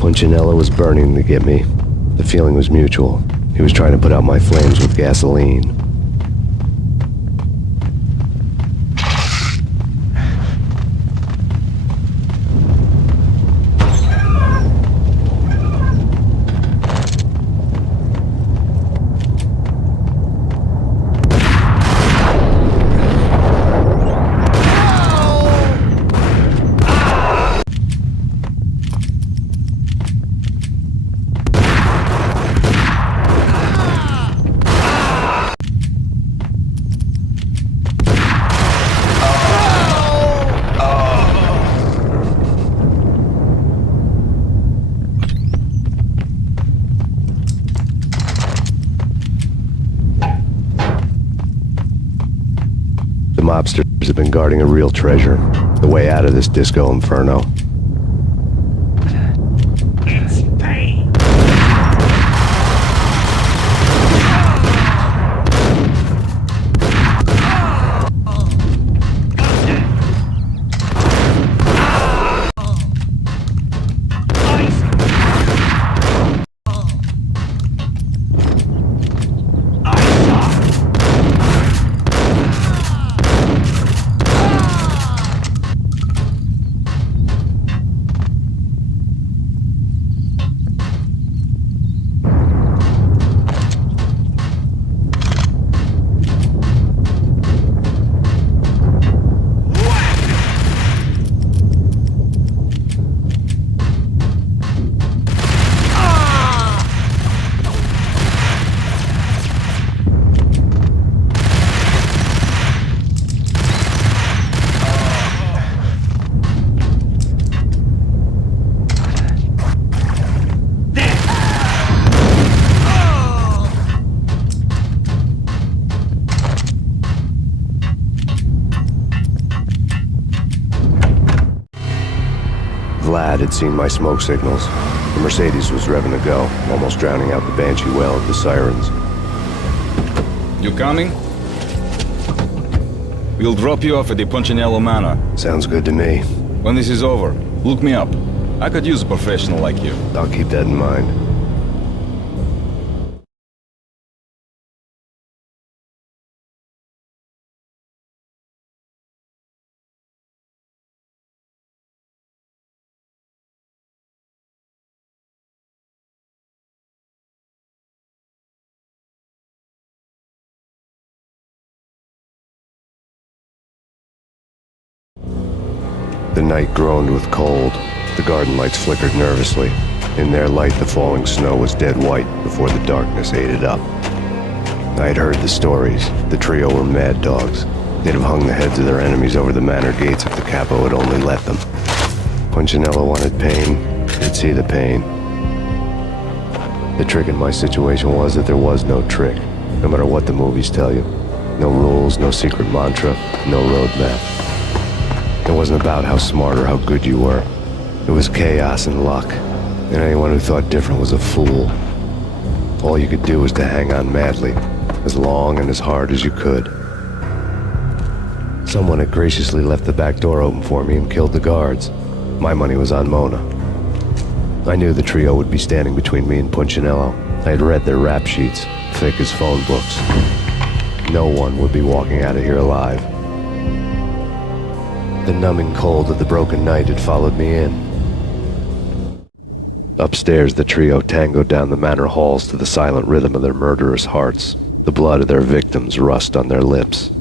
Punchinello was burning to get me. The feeling was mutual. He was trying to put out my flames with gasoline. The mobsters have been guarding a real treasure, the way out of this disco inferno. It's Payne! Vlad had seen my smoke signals. The Mercedes was revving to go, almost drowning out the Banshee wail of the sirens. You coming? We'll drop you off at the Punchinello Manor. Sounds good to me. When this is over, look me up. I could use a professional like you. I'll keep that in mind. The night groaned with cold. The garden lights flickered nervously. In their light, the falling snow was dead white before the darkness ate it up. I had heard the stories. The trio were mad dogs. They'd have hung the heads of their enemies over the manor gates if the capo had only let them. Punchinello wanted Payne. They'd see the pain. The trick in my situation was that there was no trick, no matter what the movies tell you. No rules, no secret mantra, no roadmap. It wasn't about how smart or how good you were. It was chaos and luck, and anyone who thought different was a fool. All you could do was to hang on madly, as long and as hard as you could. Someone had graciously left the back door open for me and killed the guards. My money was on Mona. I knew the trio would be standing between me and Punchinello. I had read their rap sheets, thick as phone books. No one would be walking out of here alive. The numbing cold of the broken night had followed me in. Upstairs, the trio tangoed down the manor halls to the silent rhythm of their murderous hearts, the blood of their victims rust on their lips.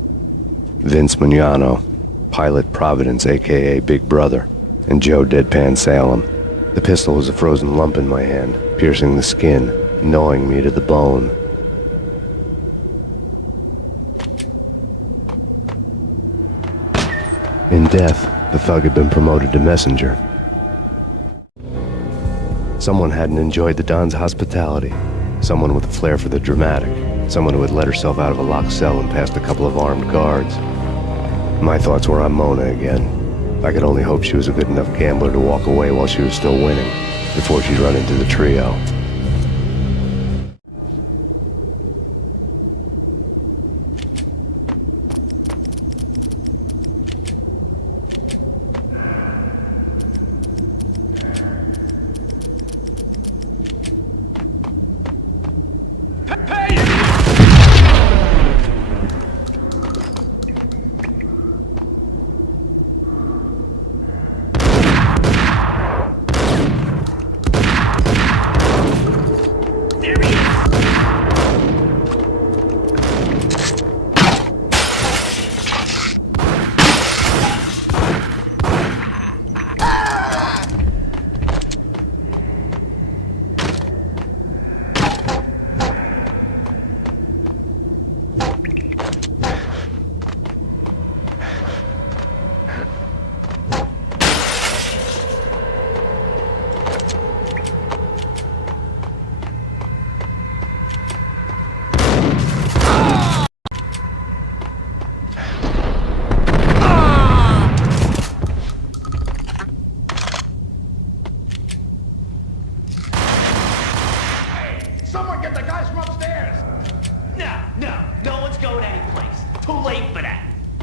Vince Mugnano, Pilot Providence, a.k.a. Big Brother, and Joe Deadpan Salem. The pistol was a frozen lump in my hand, piercing the skin, gnawing me to the bone. In death, the thug had been promoted to messenger. Someone hadn't enjoyed the Don's hospitality. Someone with a flair for the dramatic. Someone who had let herself out of a locked cell and past a couple of armed guards. My thoughts were on Mona again. I could only hope she was a good enough gambler to walk away while she was still winning, before she'd run into the trio.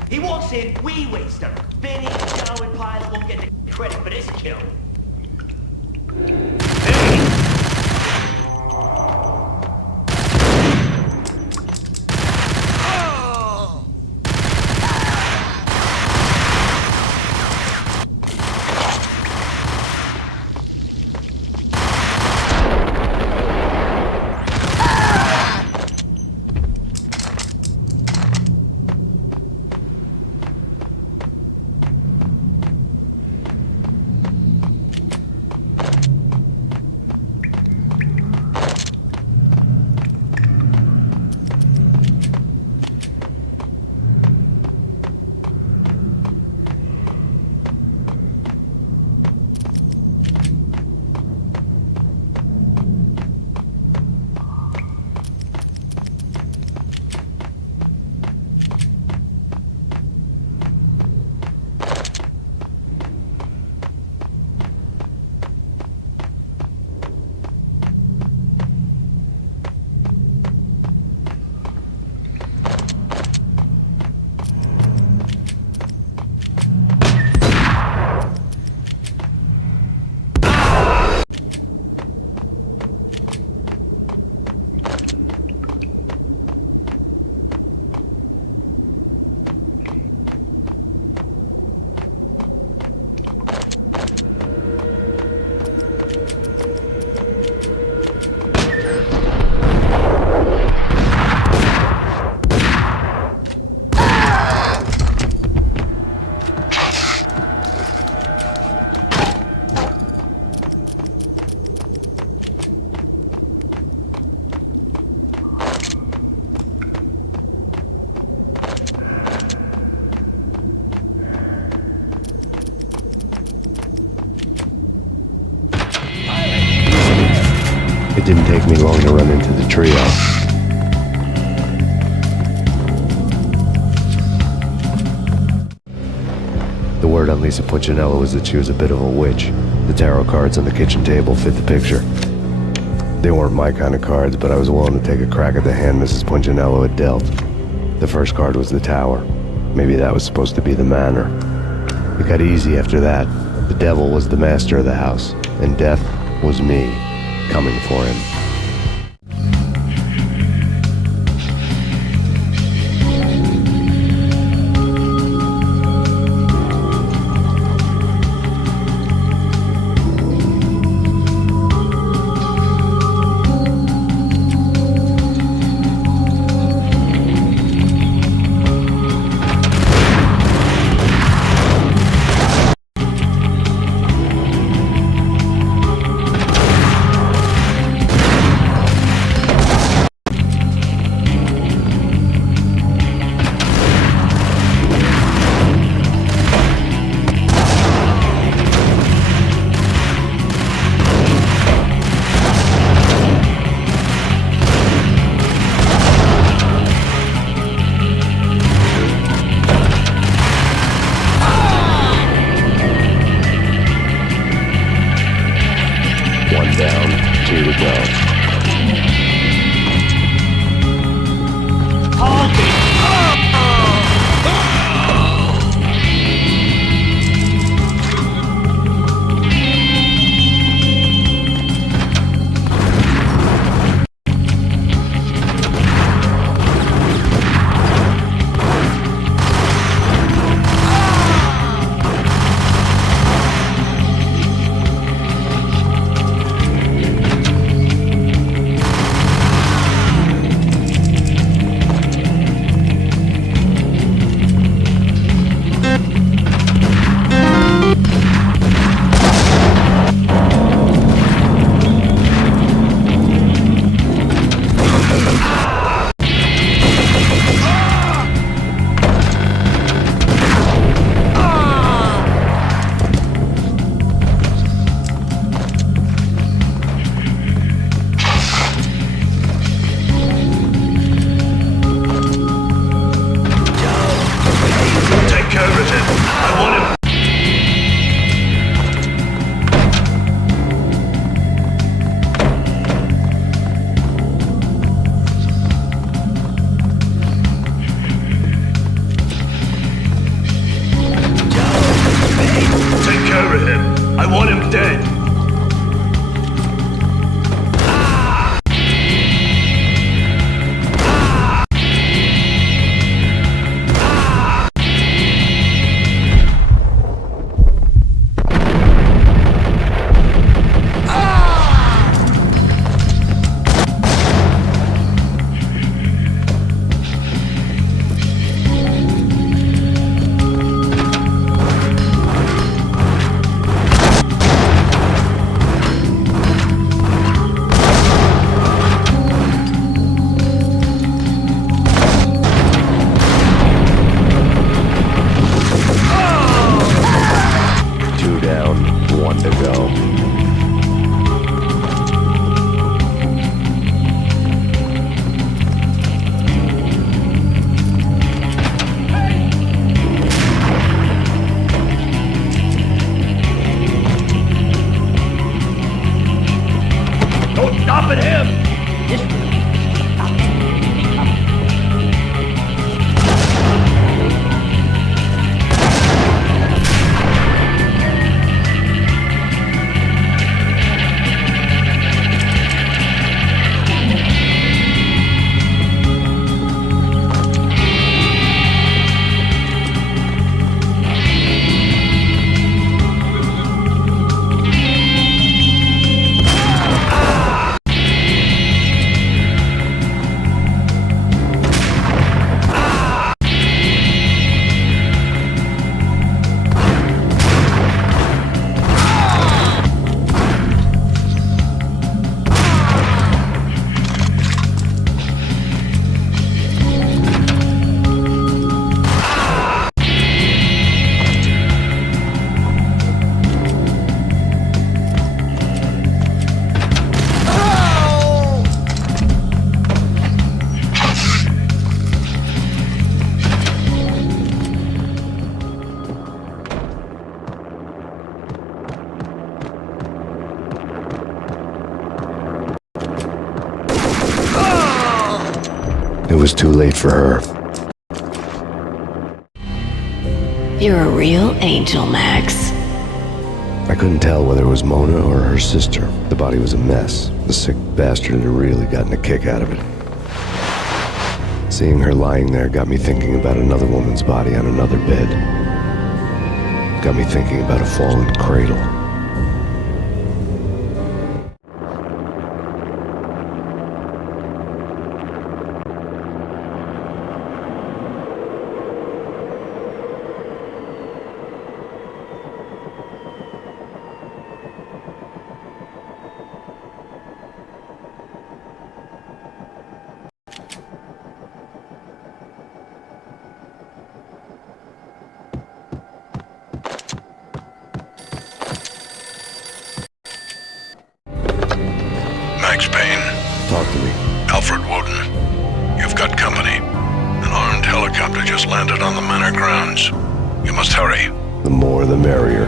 He walks in, we waste him. Benny, Joe, and Pilot won't get the credit for this kill. It didn't take me long to run into the trio. The word on Lisa Puccinello was that she was a bit of a witch. The tarot cards on the kitchen table fit the picture. They weren't my kind of cards, but I was willing to take a crack at the hand Mrs. Puccinello had dealt. The first card was the tower. Maybe that was supposed to be the manor. It got easy after that. The devil was the master of the house, and death was me, coming for him. One down, two to go. stopping him! This It was too late for her. You're a real angel, Max. I couldn't tell whether it was Mona or her sister. The body was a mess. The sick bastard had really gotten a kick out of it. Seeing her lying there got me thinking about another woman's body on another bed. Got me thinking about a fallen cradle. Max Payne, Talk to me. Alfred Woden. You've got company. An armed helicopter just landed on the manor grounds. You must hurry. The more the merrier.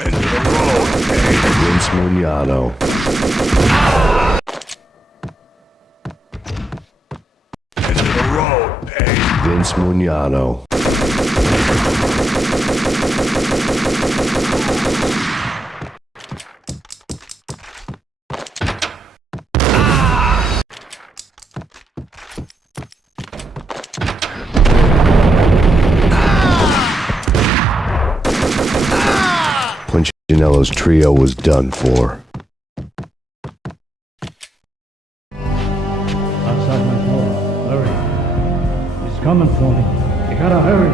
End of the road, Payne. Vince Mugnano. End of the road, Payne. Vince Mugnano. Punchinello's trio was done for. Outside my door. Hurry. He's coming for me. You gotta hurry.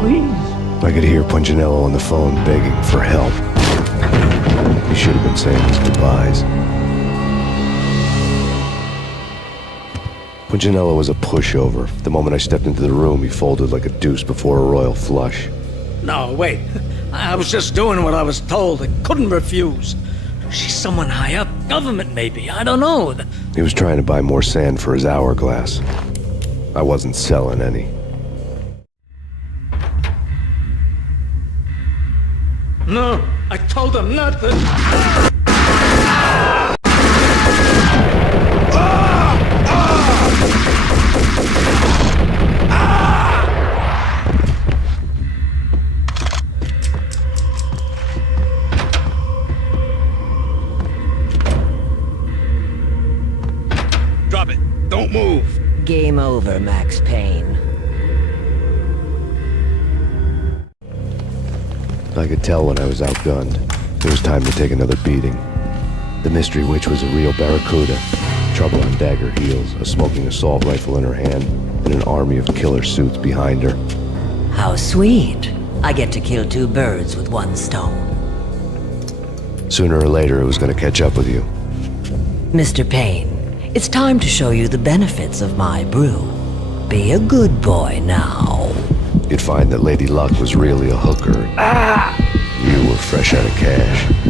Please. I could hear Punchinello on the phone begging for help. He should have been saying his goodbyes. Punchinello was a pushover. The moment I stepped into the room, he folded like a deuce before a royal flush. No, wait. I was just doing what I was told. I couldn't refuse. She's someone high up. Government, maybe. I don't know. He was trying to buy more sand for his hourglass. I wasn't selling any. No, I told him nothing. Drop it. Don't move. Game over, Max Payne. I could tell when I was outgunned. It was time to take another beating. The mystery witch was a real barracuda. Trouble on dagger heels, a smoking assault rifle in her hand, and an army of killer suits behind her. How sweet. I get to kill two birds with one stone. Sooner or later, it was going to catch up with you. Mr. Payne, it's time to show you the benefits of my brew. Be a good boy now. You'd find that Lady Luck was really a hooker. You were fresh out of cash.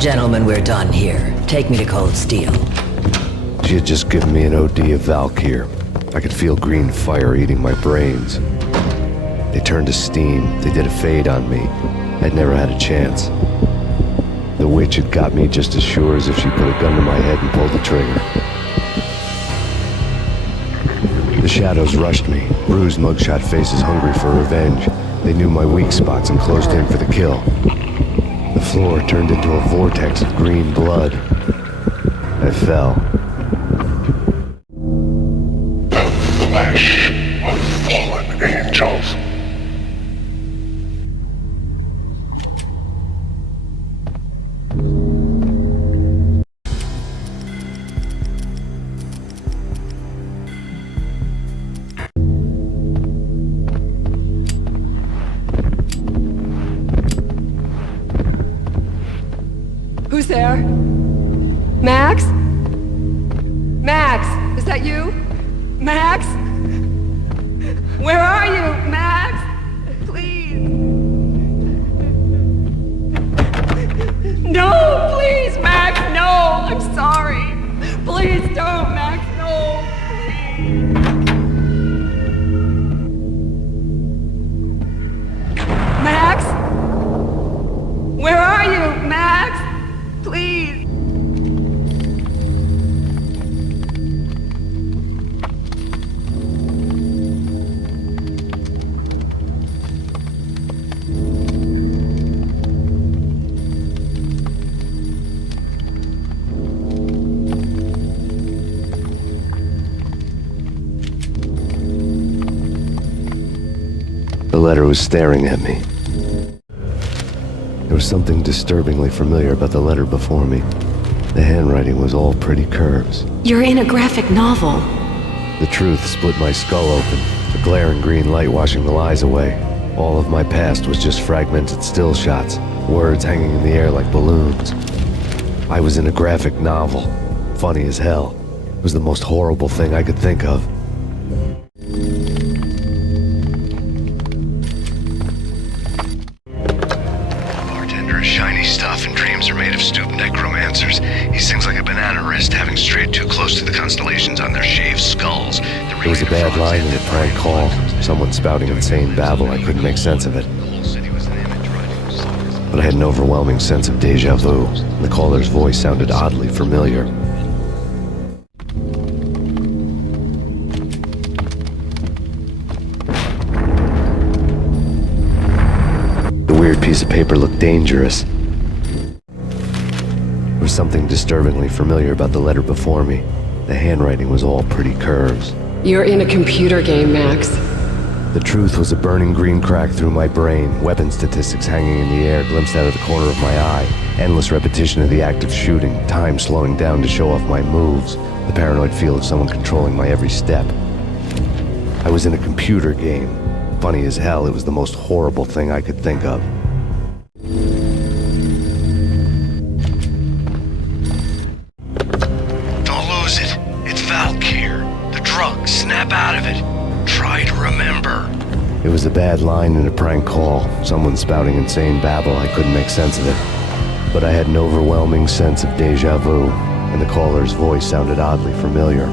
Gentlemen, we're done here. Take me to Cold Steel. She had just given me an OD of Valkyr. I could feel green fire eating my brains. They turned to steam. They did a fade on me. I'd never had a chance. The witch had got me just as sure as if she put a gun to my head and pulled the trigger. The shadows rushed me. Bruised mugshot faces hungry for revenge. They knew my weak spots and closed in for the kill. The floor turned into a vortex of green blood. I fell. Flesh of fallen angels. Who's there? Max? Max, is that you? Max? Where are you, Max? Please. No, please, Max, no. I'm sorry. Please don't, Max, no. Please. Max? Where are you, Max? Please. The letter was staring at me. There was something disturbingly familiar about the letter before me. The handwriting was all pretty curves. You're in a graphic novel. The truth split my skull open, the glaring green light washing the lies away. All of my past was just fragmented still shots, words hanging in the air like balloons. I was in a graphic novel. Funny as hell. It was the most horrible thing I could think of. Bartender is shiny stuff, and dreams are made of stupid necromancers. He sings like a banana wrist, having strayed too close to the constellations on their shaved skulls. It was a bad line in a prank call. Someone spouting insane babble. I couldn't make sense of it. But I had an overwhelming sense of deja vu. The caller's voice sounded oddly familiar. The weird piece of paper looked dangerous. There was something disturbingly familiar about the letter before me. The handwriting was all pretty curves. You're in a computer game, Max. The truth was a burning green crack through my brain, weapon statistics hanging in the air, glimpsed out of the corner of my eye, endless repetition of the act of shooting, time slowing down to show off my moves, the paranoid feel of someone controlling my every step. I was in a computer game. Funny as hell, it was the most horrible thing I could think of. Don't lose it. It's Valkyr. The drug. Snap out of it. Try to remember. It was a bad line in a prank call. Someone spouting insane babble. I couldn't make sense of it. But I had an overwhelming sense of deja vu, and the caller's voice sounded oddly familiar.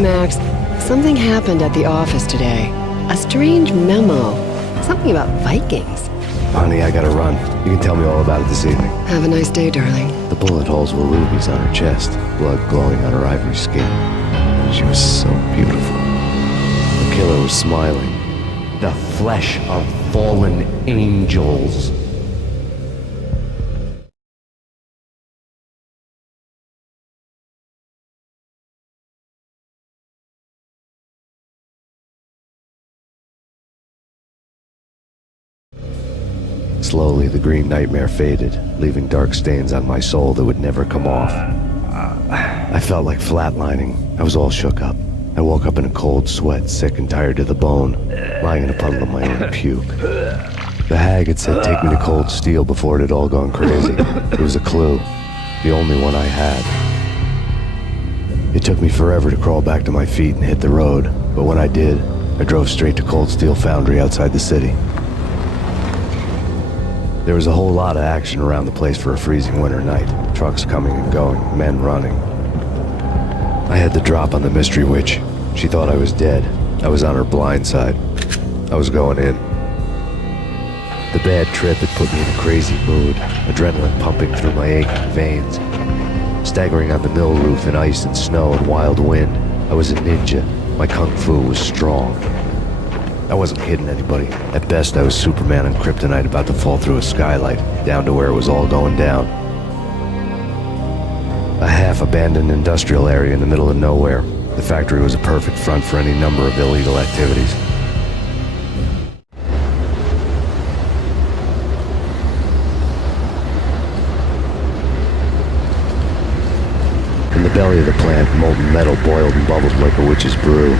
Max, something happened at the office today. A strange memo. Something about Vikings. Honey, I gotta run. You can tell me all about it this evening. Have a nice day, darling. The bullet holes were rubies on her chest, blood glowing on her ivory skin. She was so beautiful. The killer was smiling. The flesh of fallen angels. Slowly, the green nightmare faded, leaving dark stains on my soul that would never come off. I felt like flatlining. I was all shook up. I woke up in a cold sweat, sick and tired to the bone, lying in a puddle of my own puke. The hag had said take me to Cold Steel before it had all gone crazy. It was a clue, the only one I had. It took me forever to crawl back to my feet and hit the road, but when I did, I drove straight to Cold Steel Foundry outside the city. There was a whole lot of action around the place for a freezing winter night. Trucks coming and going, men running. I had the drop on the mystery witch. She thought I was dead. I was on her blind side. I was going in. The bad trip had put me in a crazy mood, adrenaline pumping through my aching veins. Staggering on the mill roof in ice and snow and wild wind, I was a ninja. My kung fu was strong. I wasn't hitting anybody. At best, I was Superman on kryptonite about to fall through a skylight, down to where it was all going down. A half-abandoned industrial area in the middle of nowhere. The factory was a perfect front for any number of illegal activities. In the belly of the plant, molten metal boiled and bubbled like a witch's brew.